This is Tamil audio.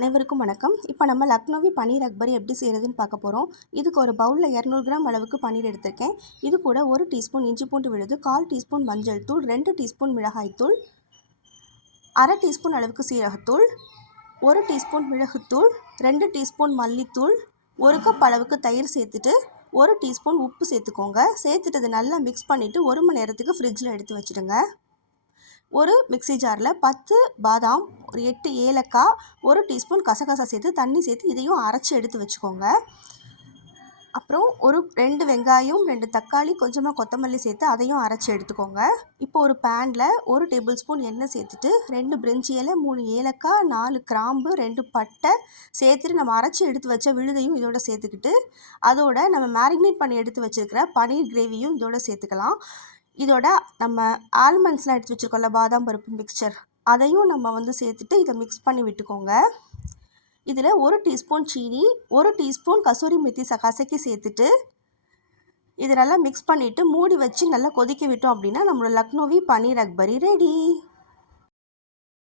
அனைவருக்கும் வணக்கம். இப்போ நம்ம லக்னோவி பன்னீர் அக்பரி எப்படி செய்கிறதுன்னு பார்க்க போகிறோம். இதுக்கு ஒரு பவுலில் 200 கிராம் அளவுக்கு பன்னீர் எடுத்திருக்கேன். இது கூட 1 டீஸ்பூன் இஞ்சி பூண்டு விழுது, 1/4 டீஸ்பூன் மஞ்சள் தூள், 2 டீஸ்பூன் மிளகாய் தூள், 1/2 டீஸ்பூன் அளவுக்கு சீரகத்தூள், 1 டீஸ்பூன் மிளகுத்தூள், 2 டீஸ்பூன் மல்லித்தூள், 1 கப் அளவுக்கு தயிர் சேர்த்துட்டு 1 டீஸ்பூன் உப்பு சேர்த்துக்கோங்க. சேர்த்துட்டு அதை நல்லா மிக்ஸ் பண்ணிவிட்டு 1 மணி நேரத்துக்கு ஃப்ரிட்ஜில் எடுத்து வச்சுடுங்க. ஒரு மிக்ஸி ஜாரில் 10 பாதாம், ஒரு 8 ஏலக்காய், 1 டீஸ்பூன் கசகசா சேர்த்து தண்ணி சேர்த்து இதையும் அரைச்சி எடுத்து வச்சுக்கோங்க. அப்புறம் 2 வெங்காயம், 2 தக்காளி, கொஞ்சமாக கொத்தமல்லி சேர்த்து அதையும் அரைச்சி எடுத்துக்கோங்க. இப்போ ஒரு பேனில் 1 டேபிள் ஸ்பூன் எண்ணெய் சேர்த்துட்டு 2 பிரிஞ்சி இலை, 3 ஏலக்காய், 4 கிராம்பு, 2 பட்டை சேர்த்துட்டு நம்ம அரைச்சி எடுத்து வச்ச விழுதையும் இதோட சேர்த்துக்கிட்டு அதோட நம்ம மேரினேட் பண்ணி எடுத்து வச்சுருக்கிற பன்னீர் கிரேவியும் இதோட சேர்த்துக்கலாம். இதோட நம்ம ஆல்மண்ட்ஸ்லாம் எடுத்து வச்சுருக்கோம்ல, பாதாம் பருப்பு மிக்சர், அதையும் நம்ம சேர்த்துட்டு இதை மிக்ஸ் பண்ணி விட்டுக்கோங்க. இதில் 1 டீஸ்பூன் சீனி, 1 டீஸ்பூன் கசூரி மெத்தி கசக்கி சேர்த்துட்டு இதை நல்லா மிக்ஸ் பண்ணிவிட்டு மூடி வச்சு நல்லா கொதிக்க விட்டோம் அப்படின்னா நம்மளோட லக்னோவி பன்னீர் அக்பரி ரெடி.